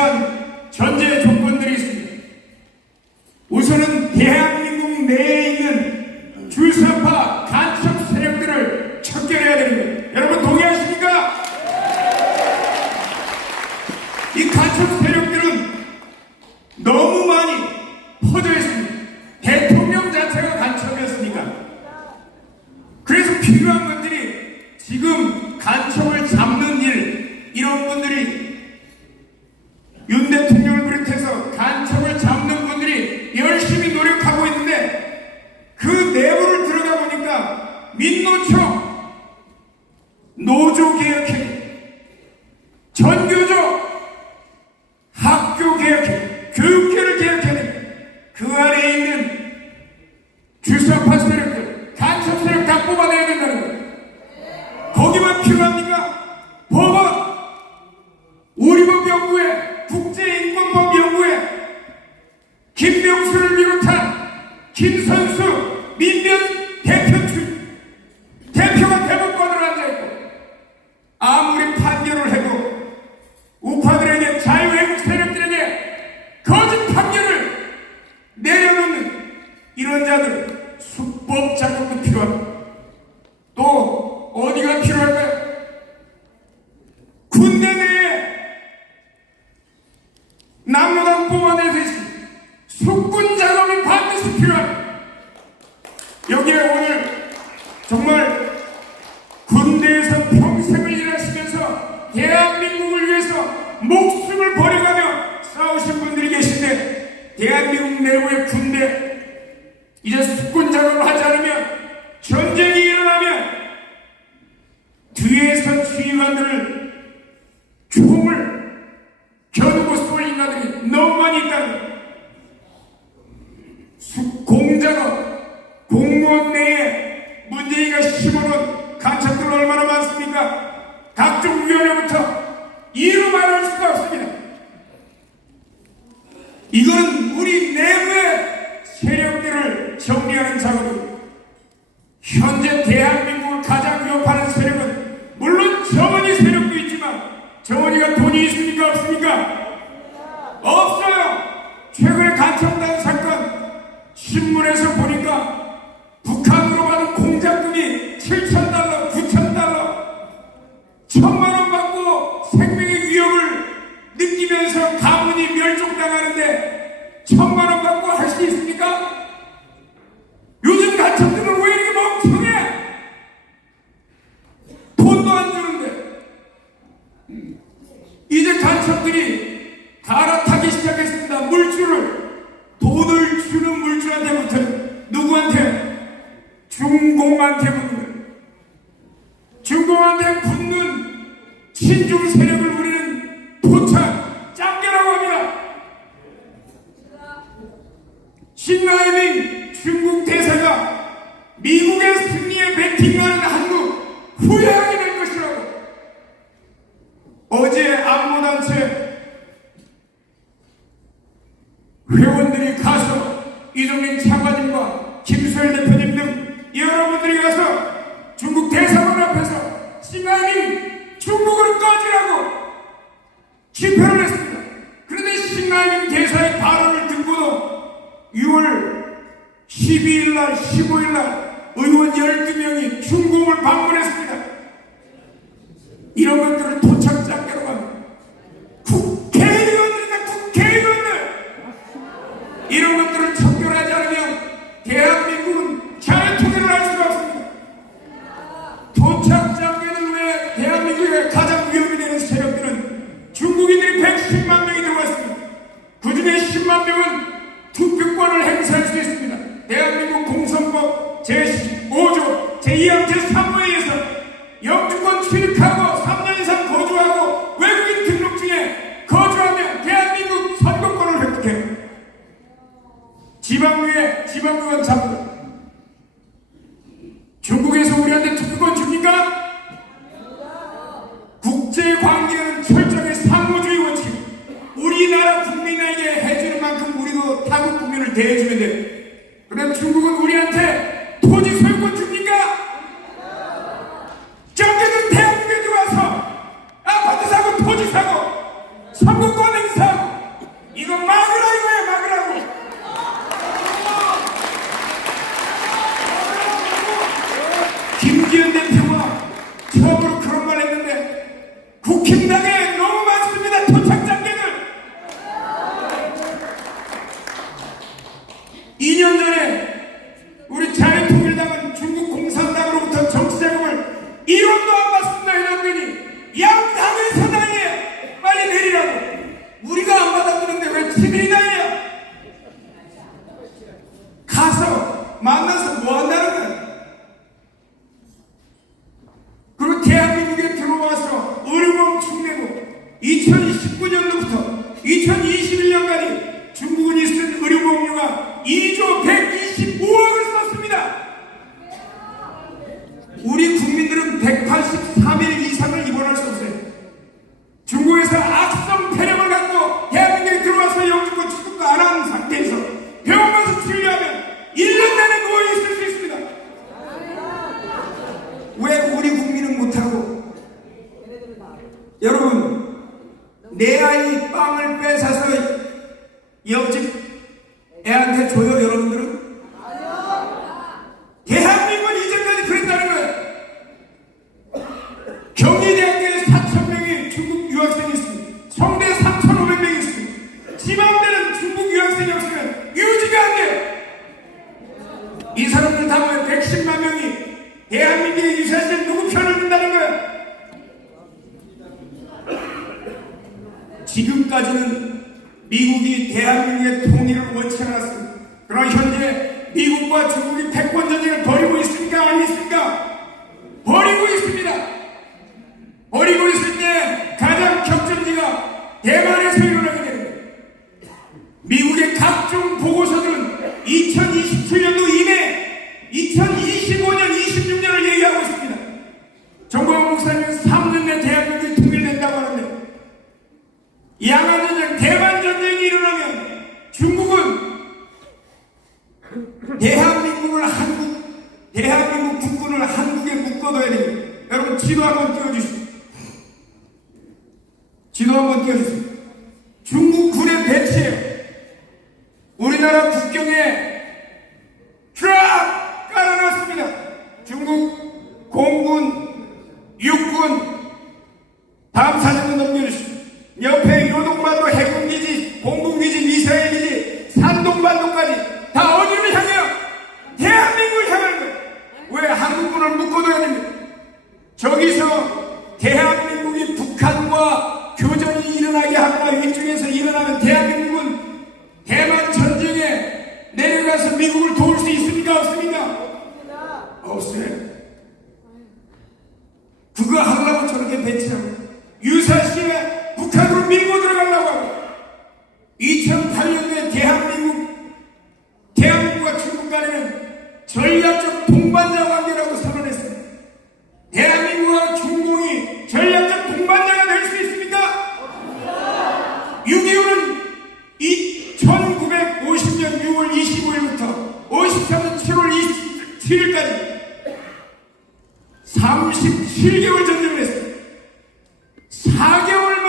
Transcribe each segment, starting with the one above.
필요한 전제 조건들이 있습니다. 우선은 대한민국 내에 있는 주사파 간첩 세력들을 척결해야 됩니다. 여러분 동의하십니까? 이 간첩 세력들은 너무 많이 퍼져 있습니다. 대통령 자체가 간첩이었으니까. 그래서 필요한 것들이 지금 간첩을 잡는 일, 이런 분들이 윤 대통령을 비롯해서 간첩을 잡는 분들이 열심히 노력하고 있는데 그 내부를 들어가 보니까 민노총, 노조개혁회, 전교조, 학교개혁회, 교육계를 개혁해야 됩니다. 그 안에 있는 주사파 세력들, 간첩 세력 다 뽑아내야 된다는 거예요. 거기만 필요합니까? 법원, 우리법연구회, 국제인권법연구회, 김명수를 비롯한 김선수 민변 대표가 대법관으로 앉아있고 아무리 판결을 해도 우파들에게, 자유외국 세력들에게 거짓 판결을 내려놓는 이런 자들 수법 작업도 필요합니다. 또 어디가 필요할까요? 군대 내에 남로당 뽑아내서 있습니다. 숙군 작업이 반드시 필요합니다. 여기에 오늘 정말 군대에서 평생을 일하시면서 대한민국을 위해서 목숨을 버려가며 싸우신 분들이 계신데 대한민국 내부의 군대 이제 숙군 작업을 하지 않으면 전쟁이 일어나면 뒤에서 지휘관들을 총을 겨누고 쏠 인간들이 너무 많이 있다는 거예요. 공작업, 공무원 내에 문재인이가 심어놓은 간첩들 얼마나 많습니까? 각종 위원회부터 이루 말할 수가 없습니다. 이건 우리 내부의 세력들을 정리하는 작업입니다. 현재 대한민국을 가장 위협하는 세력은 물론 정원이 세력도 있지만 정원이가 돈이 있습니까? 없습니까? 없어요. 최근에 간첩단 사건 신문에서 보니까 북한으로 가는 공작금이 7,000달러, 9,000달러, 1,000만원 받고 생명의 위협을 느끼면서 가문이 멸종당하는데 1,000만원 받고 할 수 있습니까? 요즘 간첩들은 왜 이렇게 멍청해? 돈도 안 주는데. 이제 간첩들이 갈아타기 시작했습니다. 물줄을. 돈을 주는 물줄한테부터 누구한테? 중공한테 붙는 거예요. 중공한테 붙는 친중 세력을 우리는 포착, 짱개라고 합니다. 신라이밍 중국 대사가 미국의 승리에 베팅하는 한국 후회하게 될 것이라고. 어제 안보단체 회원들이 가서 이종민 차관님과 김수열 대표님 등 여러분들이 가서 중국 대사관 앞에서 신라이밍 중국을 꺼지라고 집회를 했습니다. 그런데 신라이밍 대사의 발언을 듣고도 6월 12일날 15일날 의원 12명이 중공을 방문했습니다. 이런 것들을 토착장계로 합니다. 국회의원들이다, 국회의원들! 이런 것들을 척결하지 않으면 대한민국은 자유통일을 할 수가 없습니다. 토착장계는 왜 대한민국에 가장 위협이 되는 세력들은 중국인들이 110만 명이 들어왔습니다. 그 중에 10만 명은 투표권을 행사할 수 있습니다. 대한민국 공선법 제15조 제2항 제3호에 의해서 영주권 취득하고 3년 이상 거주하고 외국인 등록증에 거주하면 대한민국 선거권을 획득해요. 지방의회, 지방의원 잡고. 중국에서 우리한테 투표권 줍니까? 국제관계는 철저하게 상호주의 원칙. 우리나라 국민에게 해주는 만큼 우리도 타국 국민을 대해주면 돼요. 그럼 중국은 우리한테 토지 소유권 줍니까? 정계는 대한민국에 들어와서 아파트 사고 토지 사고 선거권 행사 잔치들이다. 가서 만나서 뭐 한다는 거야. 그리고 대한민국에 들어와서 의료보험 축내고 2019년도부터 2021년까지 중국인이 쓴 의료보험료가 2조 125억을 썼습니다. 우리 국민들은 183일 이상을 입원할 수 없어요. 중국에서 악성 폐렴을 갖고 대한민국에 들어와서 영주권 취급도 안 한 상태에서 병원 가서 치료하면 1년 내내 누워있을 수 있습니다. 왜 우리 국민은 못하고? 여러분, 내 아이 빵을 뺏어서 옆집 애한테 줘요, 여러분들은? 대한민국은 이전까지 그랬다는 거예요. 경희대학교에 4,000명의 중국 유학생이 있습니다. 성대 3,500명이 있습니다. 지방대는 중국 유학생이 없으면 유지가 안 돼요. 이 사람들 다 모여 110만 명이 대한민국에 유사시에 누구 편을 든다는 거예요? 지금까지는 미국이 대한민국의 통일을 원치 않았습니다. 그러나 현재 미국과 중국이 패권전쟁을 벌이고 있습니까? 아니 있습니까? 벌이고 있습니다. 벌이고 있을 때 가장 격전지가 대만에서 일어나게 됩니다. 미국의 각종 보고서들은 2027년도 이내 2025년, 26년을 얘기하고 있습니다. 정광훈 목사님은 3년 내 대한민국이 통일된다고 하는데 양안전쟁, 대만전쟁이 일어나면 중국은 대한민국 국군을 한국에 묶어둬야 됩니다. 여러분 지도 한번 띄워주시죠. 지도 한번 띄워주세요. 중국 군의 배치예요. 우리나라 국경에 쫙 깔아놨습니다. 중국 공군, 육군. 다음 사진을 넘겨주시죠. 옆에 요동반도 해군기지, 공군기지, 미사일기지, 산동반도까지 다 어디를 향해요? 대한민국을 향하는 거예요. 왜 한국군을 묶어둬야 됩니까? 저기서 대한민국이 북한과 교전이 일어나게 하거나 위쪽에서 일어나면 대한민국은 대만 전쟁에 내려가서 미국을 도울 수 있습니까? 없습니까? 없어요. 그거 하려고 저렇게 배치하고 유사시에 북한으로 밀고 들어가려고 하고 2008년도에 대한민국과 중국 간에는 전략적 동반자 관계라고 선언했습니다. 대한민국과 중공이 전략적 동반자가 될 수 있습니까? 6.25는 1950년 6월 25일부터 53년 7월 27일까지 37개월 전쟁을 했습니다. 4개월만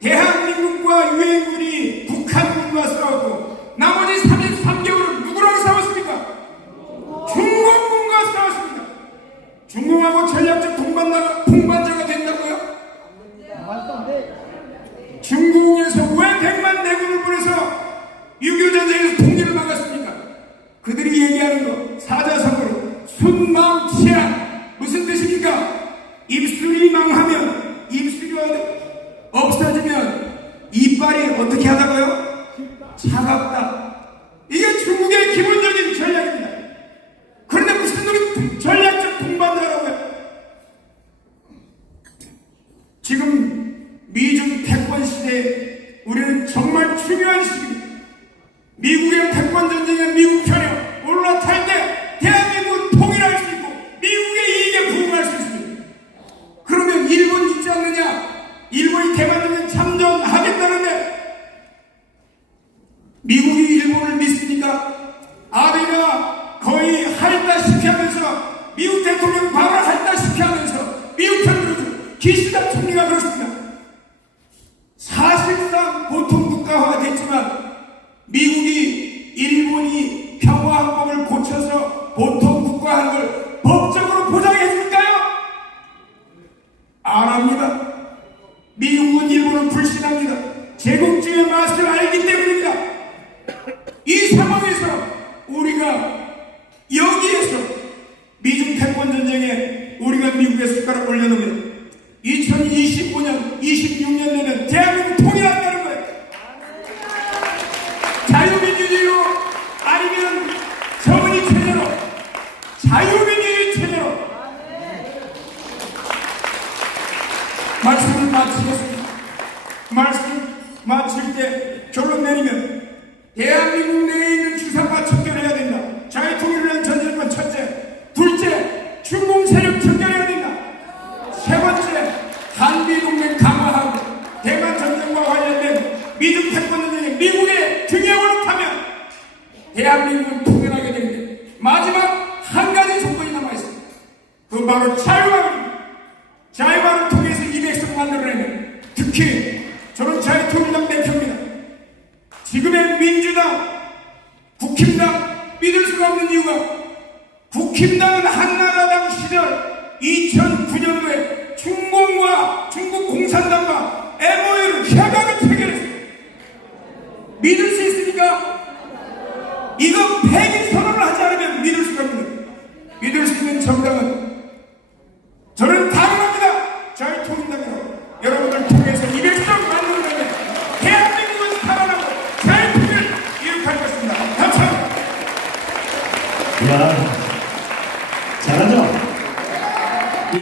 대한민국과 유엔군이 북한군과 싸웠고 나머지 33개월은 누구랑 싸웠습니까? 중공군과 싸웠습니다. 중공하고 전략적 동반자가 된다고요? 중국에서 왜 100만 내군을 보내서 6.25 전쟁에서 통일을 막았습니까? 그들이 얘기하는 거 사자성어로 순망치약 무슨 뜻입니까? 입술이 망하면 입술이 없어지면 이빨이 어떻게 하다고요? 차갑다. 이게 중국의 기본적인 전략입니다. 그런데 무슨 놈이 전략적 동반자라고요? 지금 미중 패권 시대에 우리는 정말 중요한 시기입니다. 미국의 패권 전쟁에 미국 편에 올라탈 때 대한민국은 통일할 수 있고 미국의 이익에 부응할 수 있습니다. 그러면 일본 있지 않느냐? 일본이 대만전쟁 참전하겠다는데 미국이 일본을 믿습니까? 아베가 거의 하였다시피 하면서 미국 대통령 바로 하였다시피 하면서 미국 편으로 기시다 총리가 그렇습니다. 사실상 보통 국가화가 됐지만 미국이 일본이 평화헌법을 고쳐서 보통 국가화한 걸 법적으로 보장해줄까요? 안 합니다. 미국은 일본을 불신합니다. 제국주의의 맛을 알기 때문입니다. 이 상황에서 우리가 여기에서 미중 패권 전쟁에 우리가 미국의 숟가락 올려놓으면 2025년, 26년 내면 대한민국 통일한다는 거예요. 마칠 때 결론 내리면 대한민국 내에 있는 주사파 척결해야 된다. 자유 통일을 위한 전쟁권 첫째. 둘째, 중공 세력 척결해야 된다. 세 번째, 한미 동맹 강화하고 대만 전쟁과 관련된 미중 패권 전쟁에 미국의 등에 올라타면 대한민국은 통일하게 되는데 마지막 한 가지 조건이 남아있습니다. 그건 바로 자유화입니다. 자유화를 통해서 200석 만들어내는, 특히 저는 자유통일당 대표입니다. 지금의 민주당, 국힘당 믿을 수가 없는 이유가 국힘당은 한나라당 시절 2009년도에 중공과 중국 공산당과 MOU를 협약을 체결했습니다. 믿을 수 있습니까? 이거 폐기 선언을 하지 않으면 믿을 수가 없는, 믿을 수 있는 정당은 저는 당연합니다. 자유통일당이라고 여러분들 통해서 200석 만들어내면 대한민국은 살아나고 자유통일 이룩할 것입니다. 감사합니다. 야.